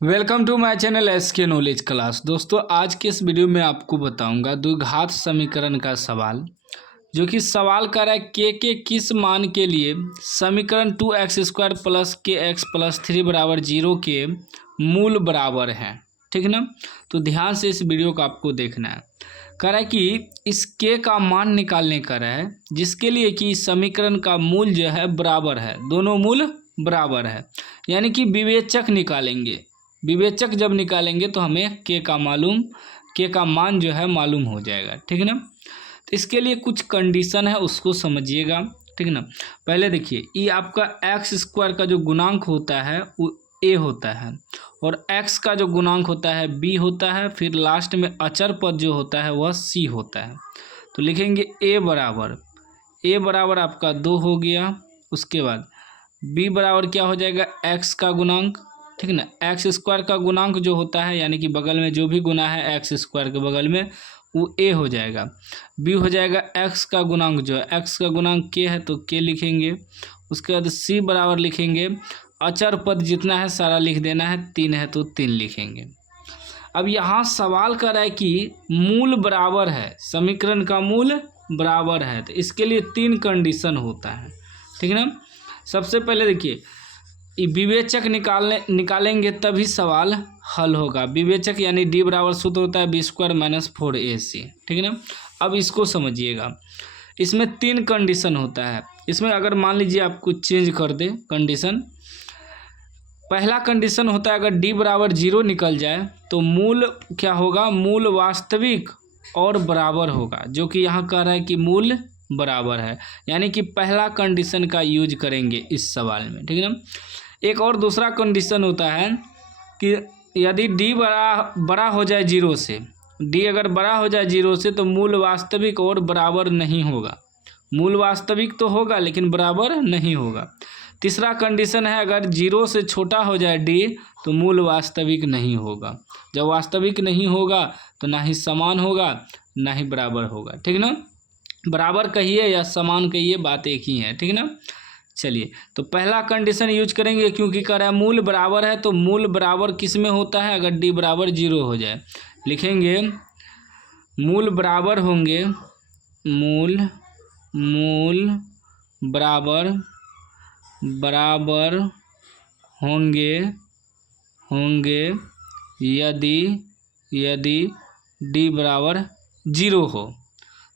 Welcome to my channel SK knowledge class. दोस्तों, आज के इस वीडियो में आपको बताऊंगा द्विघात समीकरण का सवाल, जो कि सवाल कर रहा है के किस मान के लिए समीकरण 2x² प्लस के एक्स प्लस 3 बराबर 0 के मूल बराबर हैं। ठीक ना। तो ध्यान से इस वीडियो को आपको देखना है। कह रहा है कि इस के का मान निकालने का है, जिसके लिए कि समीकरण का मूल जो है बराबर है, दोनों मूल बराबर है, यानी कि विवेचक निकालेंगे। विवेचक जब निकालेंगे तो हमें के का मान जो है मालूम हो जाएगा। ठीक है ना। तो इसके लिए कुछ कंडीशन है, उसको समझिएगा। ठीक है ना। पहले देखिए, ये आपका x² का जो गुणांक होता है वो a होता है, और x का जो गुणांक होता है b होता है, फिर लास्ट में अचर पद जो होता है वह c होता है। तो लिखेंगे a बराबर आपका 2 हो गया। उसके बाद b बराबर क्या हो जाएगा, x का गुणांक। ठीक है ना। x² का गुणांक जो होता है, यानी कि बगल में जो भी गुना है x² के बगल में, वो a हो जाएगा। b हो जाएगा x का गुणांक, जो है x का गुणांक k है तो k लिखेंगे। उसके बाद c बराबर लिखेंगे, अचर पद जितना है सारा लिख देना है, 3 है तो 3 लिखेंगे। अब यहाँ सवाल कर रहा है कि मूल बराबर है, समीकरण का मूल बराबर है, तो इसके लिए 3 कंडीशन होता है। ठीक है ना। सबसे पहले देखिए, विवेचक निकालेंगे तभी सवाल हल होगा। विवेचक यानी d बराबर सूत्र होता है b² - 4ac। ठीक है ना। अब इसको समझिएगा, इसमें 3 कंडीशन होता है। इसमें अगर मान लीजिए आपको चेंज कर दे कंडीशन, पहला कंडीशन होता है अगर d बराबर 0 निकल जाए तो मूल क्या होगा, मूल वास्तविक और बराबर होगा, जो कि यहाँ कह रहा है कि मूल बराबर है, यानी कि पहला कंडीशन का यूज करेंगे इस सवाल में। ठीक है ना। एक और दूसरा कंडीशन होता है कि यदि d बड़ा हो जाए 0 से, d अगर बड़ा हो जाए 0 से तो मूल वास्तविक और बराबर नहीं होगा। मूल वास्तविक तो होगा लेकिन बराबर नहीं होगा। तीसरा कंडीशन है अगर 0 से छोटा हो जाए d तो मूल वास्तविक नहीं होगा। जब वास्तविक नहीं होगा तो ना ही समान होगा ना ही बराबर होगा। ठीक है ना। बराबर कहिए या समान कहिए, बात एक ही है। ठीक है ना। चलिए, तो पहला कंडीशन यूज करेंगे, क्योंकि कह रहा है मूल बराबर है, तो मूल बराबर किस में होता है, अगर d बराबर 0 हो जाए। लिखेंगे मूल बराबर होंगे, मूल बराबर होंगे यदि d बराबर 0 हो।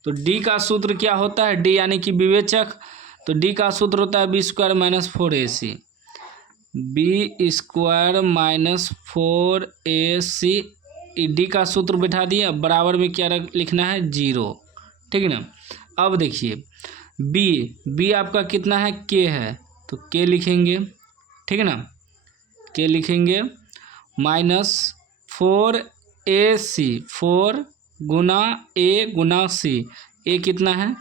तो d का सूत्र क्या होता है, d यानी कि विवेचक, तो d का सूत्र होता है b² - 4ac। b² - 4ac, d का सूत्र बैठा दिए। अब बराबर में क्या लिखना है, 0। ठीक है ना। अब देखिए b आपका कितना है, k है, तो k लिखेंगे। ठीक है ना। k लिखेंगे -4ac, 4 Guna a Guna c, a कितना है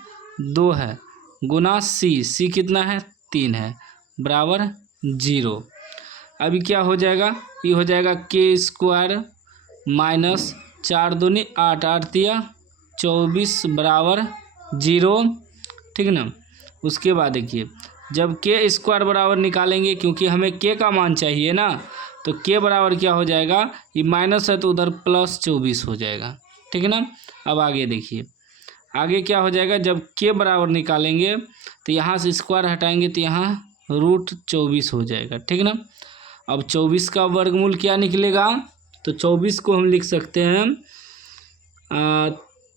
2 है, गुना c कितना है 3 है, बराबर 0। अभी क्या हो जाएगा, ये हो जाएगा k² - 4 दूनी 8, 8 दिया 24 बराबर 0। ठीक है ना। उसके बाद देखिए, जब k² बराबर निकालेंगे, क्योंकि हमें k का मान चाहिए ना, तो k बराबर क्या हो जाएगा, ये माइनस है तो उधर +24 हो जाएगा। ठीक है ना। अब आगे देखिए, आगे क्या हो जाएगा, जब k बराबर निकालेंगे तो यहाँ से स्क्वायर हटाएंगे तो यहाँ √24 हो जाएगा। ठीक है ना। अब 24 का वर्गमूल क्या निकलेगा, तो 24 को हम लिख सकते हैं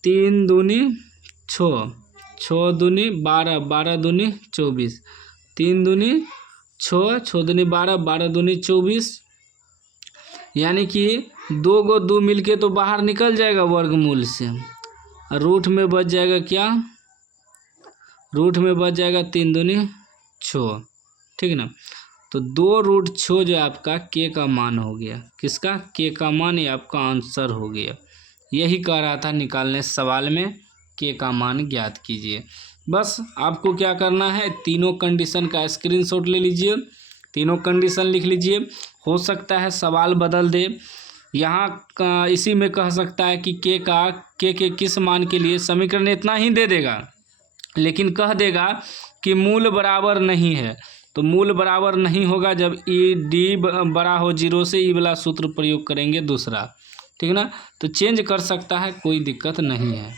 3 दूनी 6, 6 दूनी 12, 12 दूनी 24, 3 दूनी 6, 6 दूनी 12, 12 दूनी 24, यानी कि 2 को 2 मिलके तो बाहर निकल जाएगा वर्गमूल से। रूट में बच जाएगा क्या, रूट में बच जाएगा 3 दूनी 6। ठीक है ना। तो 2√6 जो आपका k का मान हो गया, किसका, k का मान, ये आपका आंसर हो गया। यही कह रहा था निकालने सवाल में, k का मान ज्ञात कीजिए। बस आपको क्या करना है, तीनों कंडीशन का स्क्रीनशॉट ले लीजिए, तीनों कंडीशन लिख लीजिए। हो सकता है सवाल बदल दे, यहाँ इसी में कह सकता है कि k के किस मान के लिए समीकरण इतना ही दे देगा, लेकिन कह देगा कि मूल बराबर नहीं है, तो मूल बराबर नहीं होगा जब ई डी बड़ा हो 0 से, ई वाला सूत्र प्रयोग करेंगे दूसरा, ठीक ना। तो चेंज कर सकता है, कोई दिक्कत नहीं है।